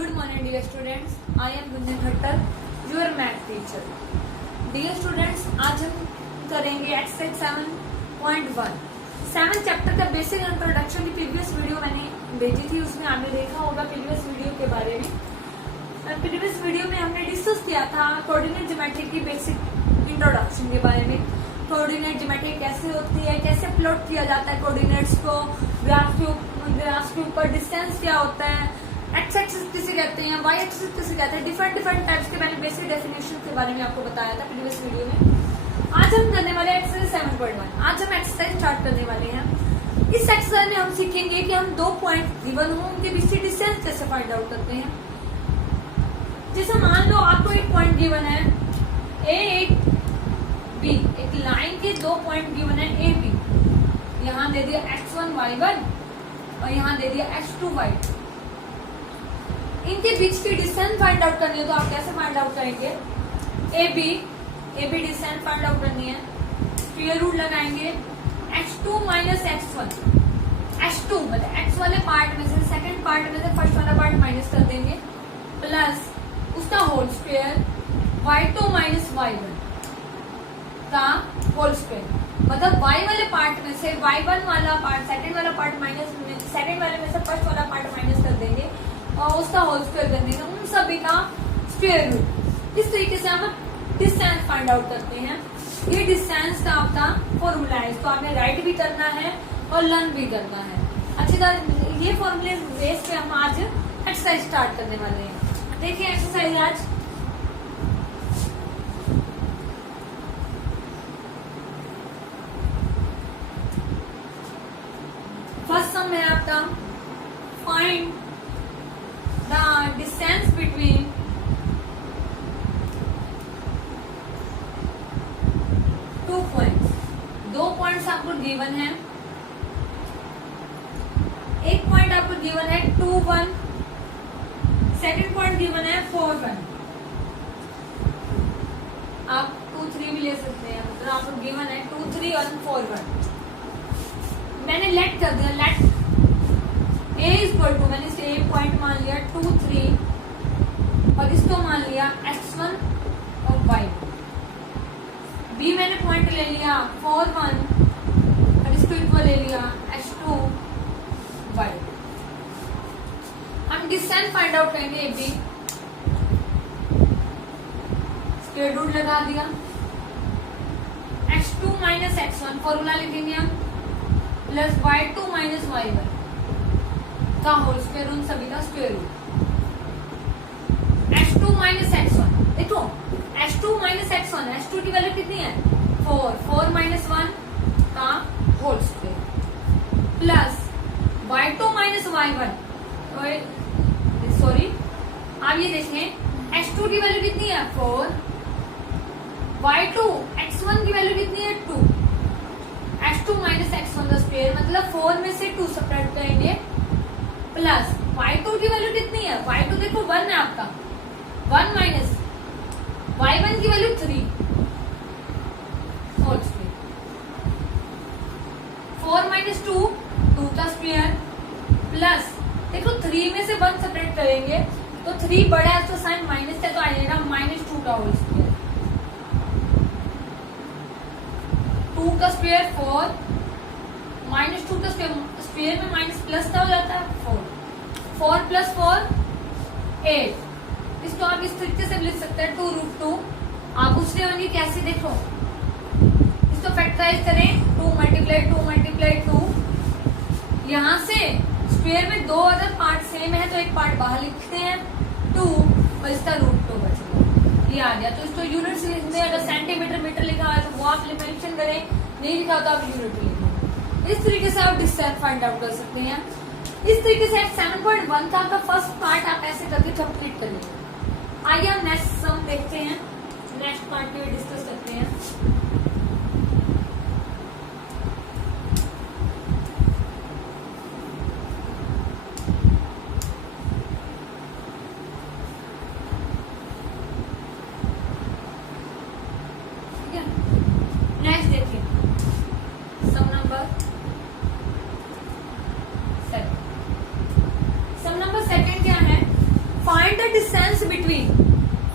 Good morning dear students, I am Gunjan Khattar, your math teacher. Dear students, आज हम करेंगे exercise 7.1 7 chapter का basic introduction की previous video मैंने भेजी थी, उसमें आपने देखा होगा प्रीवियस वीडियो के बारे में। प्रीवियस वीडियो में हमने डिस्कस किया था कोऑर्डिनेट ज्योमेट्री की बेसिक इंट्रोडक्शन के बारे में। कोऑर्डिनेट ज्योमेट्री कैसे होती है, कैसे प्लॉट किया जाता है कोऑर्डिनेट्स को, ग्राफ के ऊपर डिस्टेंस क्या होता है, एक्स एक्सिस किसे कहते हैं, वाई एक्सिस किसे कहते हैं, डिफरेंट टाइप्स के मैंने बेसिक डेफिनेशन के बारे में आपको बताया था प्रीवियस वीडियो में। आज हम करने वाले एक्सरसाइज 7.1। आज हम एक्सरसाइज स्टार्ट करने वाले हैं। इस एक्सरसाइज में हम सीखेंगे कि हम 2 पॉइंट गिवन हो उनके बीच की डिस्टेंस कैसे फाइंड आउट करते हैं। जैसे मान लो आपको एक पॉइंट गिवन है ए, एक बी, एक लाइन के 2 पॉइंट गिवन है ए बी। यहाँ दे दिया x1 y1 और यहाँ दे दिया x2 y2। इनके बीच की डिस्टेंस फाइंड आउट करनी है तो आप कैसे फाइंड आउट करेंगे? A B distance find out करनी है, स्क्वायर रूट लगाएंगे x2 माइनस x1। x2 मतलब x वाले पार्ट में से सेकंड पार्ट में से फर्स्ट वाला पार्ट माइनस कर देंगे, प्लस उसका whole square y2 minus y1 का होल स्क्वायर। मतलब y वाले पार्ट में से y1 वाला पार्ट सेकंड वाला पार्ट माइनस, सेकंड वाले में से फर्स्ट वाला पार्ट माइनस कर देंगे और उसका होल स्क्वायर कर देंगे, उन सभी का स्क्वायर रूट। इस तरीके से हम डिस्टेंस फाइंड आउट करते हैं। ये डिस्टेंस का आपका फॉर्मूला है, इसको आपने राइट भी करना है और लर्न भी करना है अच्छी तरह। ये फॉर्मूले बेस पे हम आज एक्सरसाइज स्टार्ट करने वाले हैं। देखिए एक्सरसाइज आज फर्स्ट सम है आपका, find the distance between two points। 2 points आपको गिवन है। एक पॉइंट आपको गिवन है 2 1, सेकंड पॉइंट गिवन है 4 1। आप 2 3 भी ले सकते हैं, मतलब आपको गिवन है 2 3 और 4 1। मैंने लेट कर दिया, लेट a इक्वल टू, मैंने इसे a पॉइंट मान लिया 2 3 और इसको मान लिया x1 और y। b मैंने पॉइंट ले लिया 4 1 और इसको इक्वल ले लिया x2 y। हम डिस्टेंस फाइंड आउट करेंगे ab, स्क्वायर रूट लगा दिया x2 माइनस x1, फॉर्मूला लिखेंगे हम, प्लस y2 माइनस y1 का होल स्क्वायर, उन सभी का square root. x2 minus x1, देखो x2 माइनस x1, x2 की वैल्यू कितनी है 4, 4 माइनस 1 का whole square, plus y2 minus y1, sorry आप ये देखें x2 की वैल्यू कितनी है 4, y2 x1 की वैल्यू कितनी है 2, x2 माइनस x1 का स्क्वायर, मतलब 4 में से 2 सब्ट्रैक्ट करेंगे, प्लस y2 की वैल्यू कितनी है, y2 देखो 1 है आपका, 1 माइनस y1 की वैल्यू 3, होल स्क्वायर, 4 माइनस 2 2 का स्क्वायर, प्लस देखो 3 में से 1 सेपरेट करेंगे तो 3 बड़ा है तो साइन माइनस है तो आ जाएगा -2 का होल स्क्वायर, 2 का स्क्वायर 4 -2 का स्क्वायर में माइनस प्लस का हो जाता है 4 प्लस 4 8। इसको आप इस तरीके से लिख सकते हैं 2√2। आप पूछ रहे होंगे कैसे, देखो इसको फैक्टराइज करें, 2 मल्टीप्लाई 2। यहाँ से स्क्वायर में 2 अगर पार्ट सेम है तो एक पार्ट बाहर लिखते हैं 2 और इसका √2 बचेगा, ये आ गया। तो इसको यूनिट्स लिखने, अगर सेंटीमीटर मीटर लिखा है तो वो आप मेंशन करें, नहीं लिखा तो आप यूनिट लिखें। इस तरीके से आप डिस्टेंस फाइंड आउट कर सकते हैं। इस तरीके से 7.1 का आपका फर्स्ट पार्ट आप ऐसे करके कंप्लीट कर लेंगे। आइए हम नेक्स्ट सम देखते हैं, नेक्स्ट पार्ट में डिस्कस करते हैं। ठीक है, नेक्स्ट देखिए सम नंबर 7। सम नंबर सेकंड क्या है,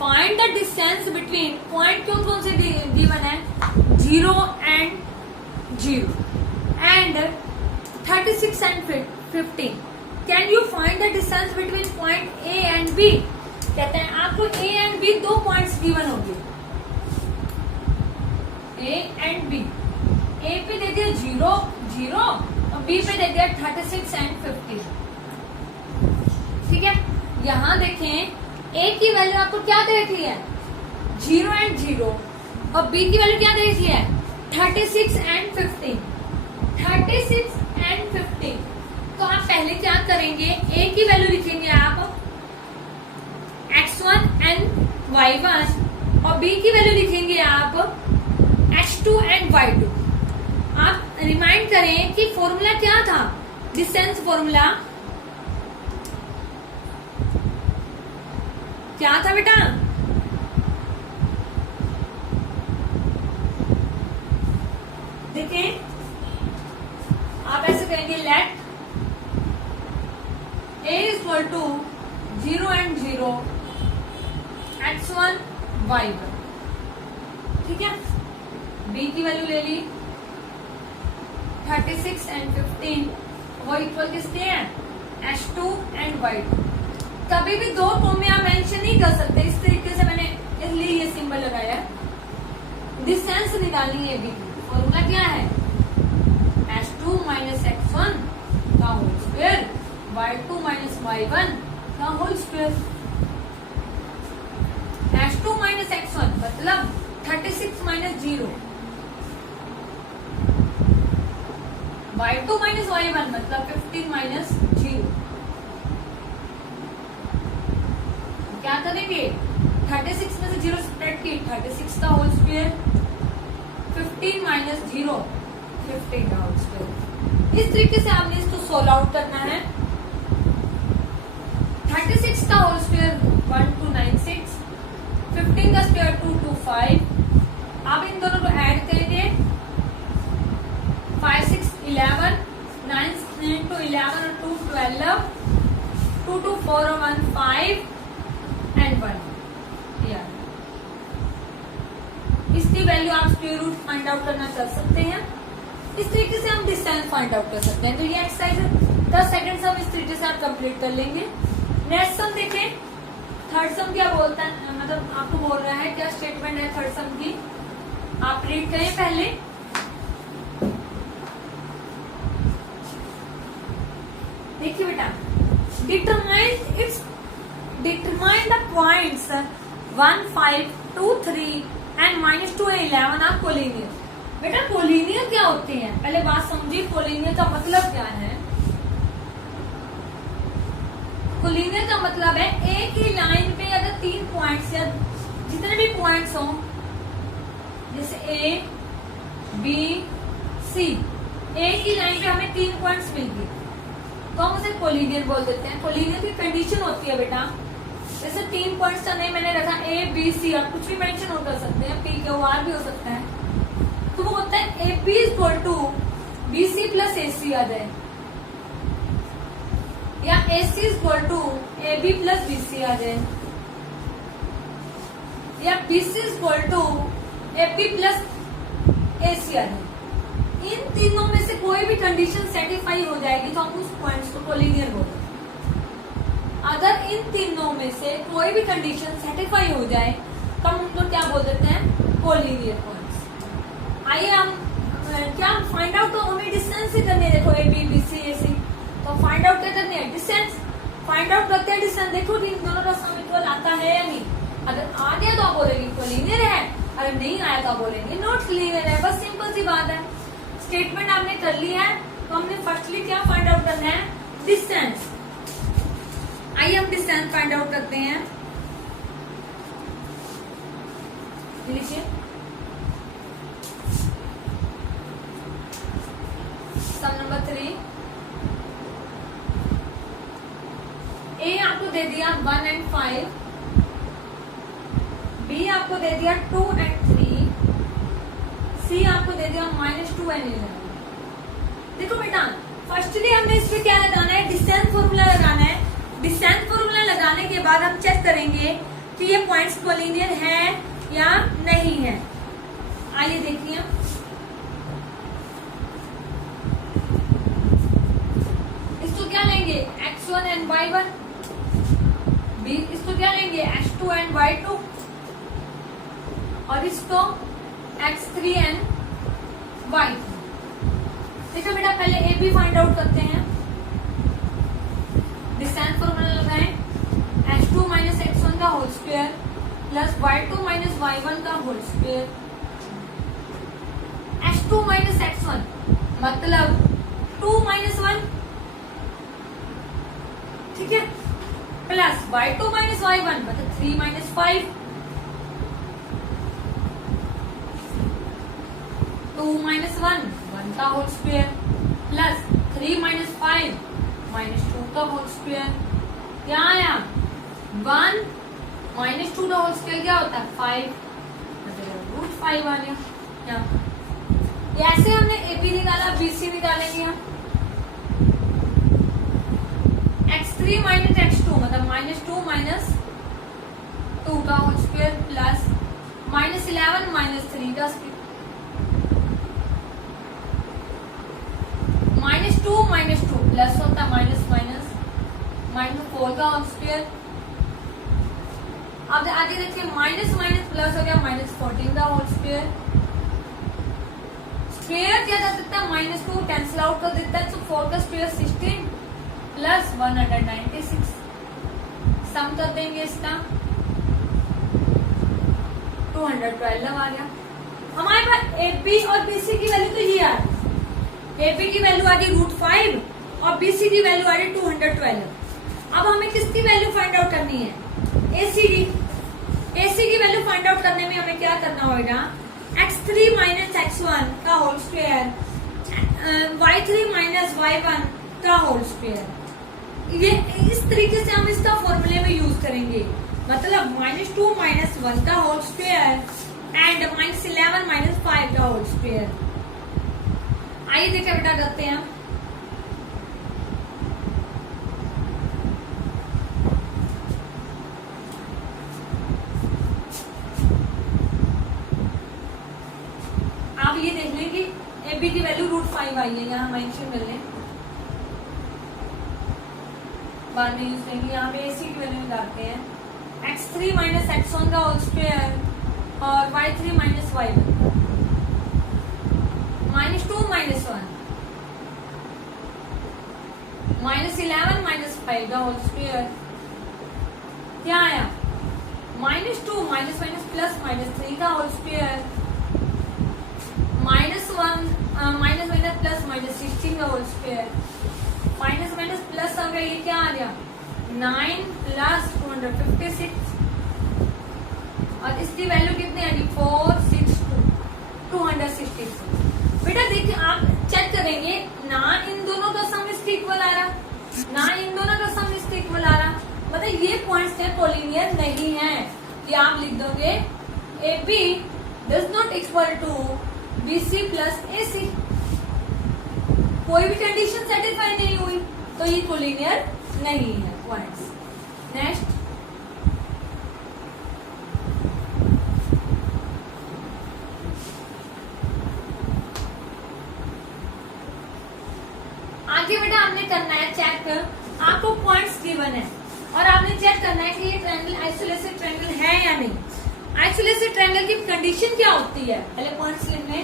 find the distance between point कौन से गिवन है 0 and 0 and 36 and 15. Can you find the distance between point A and B. कहते हैं आपको ए एंड बी दो पॉइंट्स गिवन होंगे, ए एंड बी। ए पे दे दिया 0 और बी पे दे दिया 36 and 15। ठीक है, यहां देखें ए की वैल्यू आपको क्या दे रखी है 0 and 0 और बी की वैल्यू क्या दे रखी है 36 and 15। 36 and 15 तो आप पहले क्या करेंगे, ए की वैल्यू लिखेंगे आप x1 and y1 और बी की वैल्यू लिखेंगे आप x2 and y2। आप रिमाइंड करें कि फॉर्मूला क्या था, डिस्टेंस फॉर्मूला क्या था बेटा, देखें आप ऐसे करेंगे let a equal to 0 and 0 x1 y1। ठीक है, b की वैल्यू ले ली 36 and 15, वो इक्वल किसके हैं h2 and y2। कभी भी दो को में आप मेंशन नहीं कर सकते, इस तरीके से मैंने इसलिए ये सिंबल लगाया है। डिस्टेंस निकालनी है b की, फॉर्मूला क्या है h2 माइनस x1 का whole square y2 minus y1 का whole square. h2 minus x1 मतलब 36 माइनस 0, y2 माइनस y1 मतलब 15 माइनस 0। क्या करेंगे 36 में से 0 सब्ट्रैक्ट की 36 का होल स्क्वायर, 15 माइनस 0 15 का होल स्क्वायर। इस तरीके से आपने इसको सोल्व आउट करना है। 36 का होल स्क्वायर 1296, 15 का स्क्वायर 225। आप इन दोनों को ऐड करेंगे 5 6 11, 9 into 11 और 2 12, 2 2 4 और 1 5 and 1। इसकी वैल्यू आप स्क्वायर रूट फाइंड आउट करना कर सकते हैं। इस तरीके से हम डिस्टेंस फाइंड आउट कर सकते हैं। तो ये एक्सरसाइज 10 सेकंड हम इस तरीके से आप कंप्लीट कर लेंगे। नेक्स्ट सम देखें, थर्ड सम क्या बोलता है, मतलब आपको बोल रहा है क्या स्टेटमेंट है थर्ड सम की, आप रीड करें पहले। देखिए बेटा, डिटरमाइन द पॉइंट्स 1 5 2 3 एंड -2 और 11 आप कोलिनियर। बेटा कोलिनियर क्या होते हैं, पहले बात समझिए, कोलिनियर का मतलब क्या है। कोलिनियर का मतलब है एक ही लाइन पे अगर 3 पॉइंट्स या जितने भी पॉइंट्स हों, जैसे ए बी सी, एक ही लाइन पे हमें 3 पॉइंट्स मिल गए तो हम उसे कोलिनियर बोल देते हैं। कोलिनियर की कंडीशन होती है बेटा, जैसे 3 पॉइंट्स का नहीं मैंने रखा ए बी सी, आप कुछ भी मेंशन कर सकते हैं, पी क्यू आर भी हो सकता है, तो वो होता है A B equal to B C plus A C आ जाए, या A C equal to A B plus B C आ जाए, या B C equal to A B plus A C आ जाए। इन तीनों में से कोई भी कंडीशन सेटिस्फाई हो जाएगी तो हम उस पॉइंट्स को कोलिनियर बोलते हैं। अगर इन तीनों में से कोई भी कंडीशन सेटिस्फाई हो जाए तो हम उनको क्या बोल देते हैं, कोलिनियर पॉइंट्स। आइए हम क्या फाइंड आउट, तो हमें डिस्टेंस ही करनी है। देखो ए बी बी सी ए सी, तो फाइंड आउट क्या करनी है, डिस्टेंस। फाइंड आउट करते हैं डिस्टेंस, देखो इन दोनों का सम इक्वल आता है या नहीं। अगर आ गया तो आप बोलेंगे कोलिनियर है, अगर नहीं आया तो आप बोलेंगे नॉट लीनियर है। बस सिंपल सी बात है। स्टेटमेंट आपने कर ली है, तो हमने फर्स्टली क्या फाइंड आउट करना है, डिस्टेंस। आइए हम डिस्टेंस फाइंड आउट करते हैं। लिखिए सम नंबर 3। ए आपको दे दिया 1 and 5, बी आपको दे दिया 2 and 3, सी आपको दे दिया -2 and 11। देखो बेटा, फर्स्टली हमने इस पे क्या लगाना है, डिस्टेंस फॉर्मूला लगाना है। डिस्टेंस फॉर्मूला लगाने के बाद हम चेक करेंगे कि ये पॉइंट्स कोलिनियर है या नहीं है। आइए देखिए, इसको क्या लेंगे x1 एंड y1, इसको क्या लेंगे x2 एंड y2, और इसको x3 एंड y3। देखो बेटा, पहले ए बी फाइंड आउट करते हैं। डिस्टेंस फॉर्मूला लगाएं, x2 माइनस x1 का whole square plus y2 minus y1 का whole square. x2 minus x1 मतलब 2 माइनस 1, ठीक है, प्लस y2 माइनस y1 मतलब 3 माइनस 5, 2 माइनस 1 1 का whole square plus 3 minus 5 minus 2 का होल स्क्वायर। क्या आया 1 माइनस 2 का होल स्क्वायर क्या होता है 5, मतलब रूट 5 आ गया। यहाँ ऐसे हमने एबी निकाला, बीसी निकालेंगे हम। x3 माइनस x2 मतलब माइनस 2 माइनस 2 का whole square plus minus 11 minus 3 का स्क्वायर, माइनस 2 माइनस 2 प्लस होता है माइनस माइनस माइनस 4 का होल स्क्वायर। अब आगे देखिए, माइनस माइनस प्लस हो गया माइनस 14 का होल स्क्वायर। स्क्वायर क्या जा सकता है माइनस 2 कैंसिल आउट कर देता है, तो 4 का स्क्वायर 16 प्लस 196। सम कर देंगे इसका 212 आ गया। हमारे पास एबी और बीसी की वैल्यू तो ये आ रही, एबी की वैल्यू आ गई √5 और बीसी की वैल्यू आ रही 212। अब हमें किसकी वैल्यू फाइंड आउट करनी है एसीडी। एसी की वैल्यू फाइंड आउट करने में हमें क्या करना होगा, x3 माइनस x1 का whole square, y3 minus y1 का होल स्क्वायर। ये इस तरीके से हम इसका फॉर्मूले में यूज करेंगे, मतलब -2 माइनस 1 का होल स्क्वायर एंड -11 माइनस 5 का होल स्क्वायर। आइए देखिए बेटा, करते हैं। आप ये देख लें कि एबी की वैल्यू √5 आई है, यहाँ मेंशन कर लें, बाद में यूज करेंगे। यहाँ पे एसी की वैल्यू निकालते हैं, x3 माइनस x1 का होल स्क्वायर और y3 minus y1, -2 minus 1 -11 minus 5 का होल स्क्वायर। क्या आया -2 माइनस माइनस प्लस -3 का whole square, -1 minus minus plus -16 का whole square, minus minus plus आ गया, ये क्या आ गया 9 प्लस 256 और इसकी वैल्यू कितनी आएगी 462 266। बेटा देखिए, आप चेक करेंगे ना इन दोनों का सम इसके इक्वल आ रहा, ना इन दोनों का सम इसके इक्वल आ रहा, मतलब ये पॉइंट्स है कोलिनियर नहीं है। ये आप लिख दोगे AB does not equal to BC plus AC। कोई भी कंडीशन सेटिस्फाई नहीं हुई तो ये कोलिनियर नहीं है पॉइंट्स। नेक्स्ट, आगे बेटा आपने करना है चेक, आपको पॉइंट्स गिवन है और आपने चेक करना है कि ये ट्रायंगल आइसोलेटेड ट्रायंगल है या नहीं। आइसोलेटेड ट्रायंगल की कंडीशन क्या होती है, पहले पॉइंट्स लिखने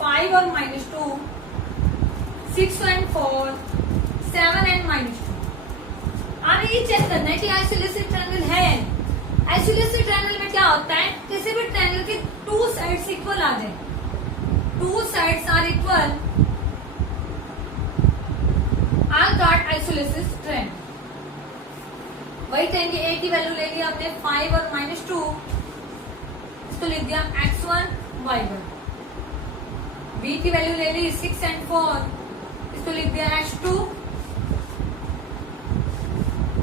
5 और -2, 6 एंड 4, 7 एंड -2। आपने ये चेक करना है कि आइसोलेटेड ट्रायंगल है। आइसोलेटेड ट्रायंगल में क्या होता है, किसी भी ट्रायंगल के 2 साइड्स इक्वल आ जाए, 2 sides are equal are called isolated triangle. वही कहेंगे, ए की वैल्यू ले लिया हमने 5 और -2, इसको लिख दिया x1 y1। बी की वैल्यू ले ली 6 एंड 4, इसको लिख दिया x2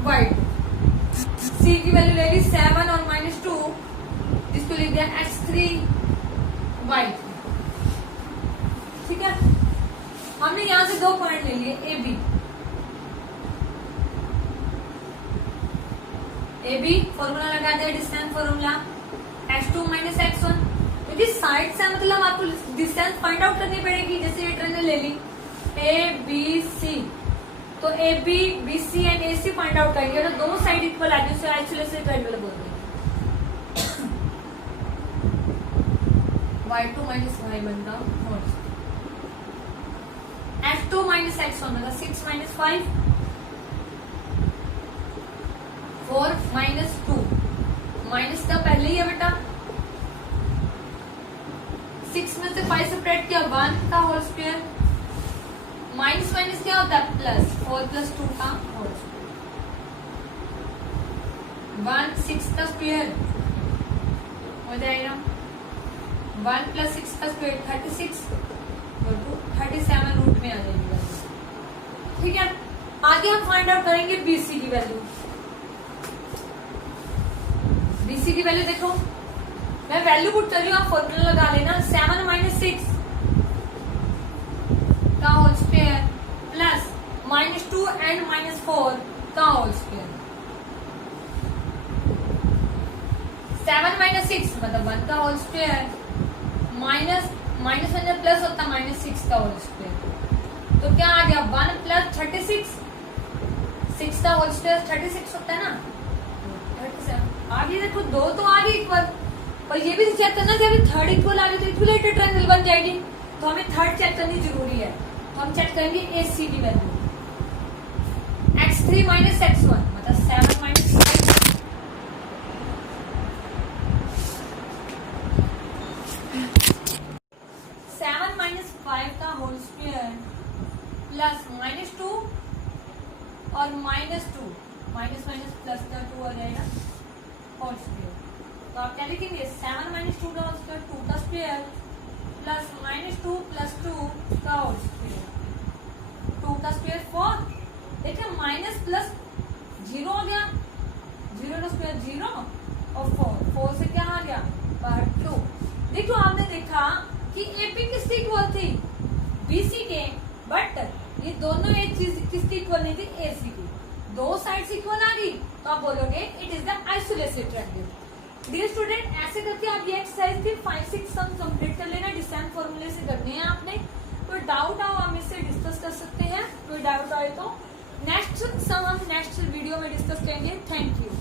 y2। सी की वैल्यू ले ली 7 और -2, इसको लिख दिया x3 y3। ठीक है, हमने यहां से 2 पॉइंट ले लिए A B. A B formula लगा दिया, distance formula x2 minus x1, क्योंकि साइड से मतलब आपको डिस्टेंस फाइंड आउट करनी पड़ेगी। जैसे ये ट्रेन ले ली ए बी सी, तो A B B C and A C find out करेंगे। अगर दोनों साइड इक्वल आ गई तो आइसोलेटेड ट्रायंगल बोलते हैं। y2 माइनस y1 का होल, x2 माइनस x1 मतलब 6 माइनस 5, 4 माइनस 2, माइनस का पहले ही है बेटा, 6 में से 5 सेपरेट किया, 1 का होल स्क्वायर, माइनस माइनस क्या होता है प्लस, 4 प्लस 2 का होल स्क्वायर, 1 6 का स्क्वायर हो जाएगा, 1 प्लस 6 का स्क्वायर 36, 37 रूट में आ जाएगी। ठीक है, आगे हम फाइंड आउट करेंगे बीसी की वैल्यू। बीसी की वैल्यू देखो, मैं वैल्यू पुट कर रही हूँ, आप फॉर्मूला लगा लेना। 7 माइनस 6 का whole square plus minus 2 and minus 4 का होल स्क्वायर। 7 माइनस 6 मतलब 1 का होल स्क्वायर, माइनस माइनस में प्लस होता है माइनस 6 का होल स्क्वायर, तो क्या आ गया 1 प्लस 36, 6 का होल स्क्वायर 36 होता है ना, 37 आगे देखो, दो तो आ गई इक्वल, पर ये भी चेक करना कि अभी थर्ड इक्वल आ गई तो इक्विलेटरल ट्रायंगल बन जाएगी, तो हमें थर्ड चेक करनी जरूरी है। तो हम चेक करेंगे AC की वैल्यू, x3 माइनस x1 मतलब 7 माइनस 5, 7 माइनस 5 का होल स्क्वायर प्लस माइनस 2 और माइनस 2, माइनस माइनस प्लस का 2 आ जाएगा होल स्क्वायर। तो आप क्या लिखेंगे 7 माइनस 2 का होल स्क्वायर 2 का स्क्वायर प्लस माइनस 2 प्लस 2 का होल स्क्वायर, 2 का स्क्वायर 4, देखिए माइनस प्लस 0 हो गया, 0 का स्क्वायर 0 और 4 से क्या आ गया बाहर 2। देखो आपने देखा कि एपी किसकी इक्वल थी, बीसी के, बट ये दोनों एक चीज किसकी इक्वल नहीं थी, एसी की। दो साइड्स इक्वल आ गई तो आप बोलोगे it is the isolated triangle. Dear student, ऐसे करके आप ये एक्सरसाइज थी 5-6 सम कंप्लीट कर लेना, डिस्टेंस फॉर्मूले से करने हैं आपने। कोई डाउट आओ हम इससे डिस्कस कर सकते हैं, कोई डाउट आए तो नेक्स्ट सम हम नेक्स्ट वीडियो में डिस्कस करेंगे। Thank you.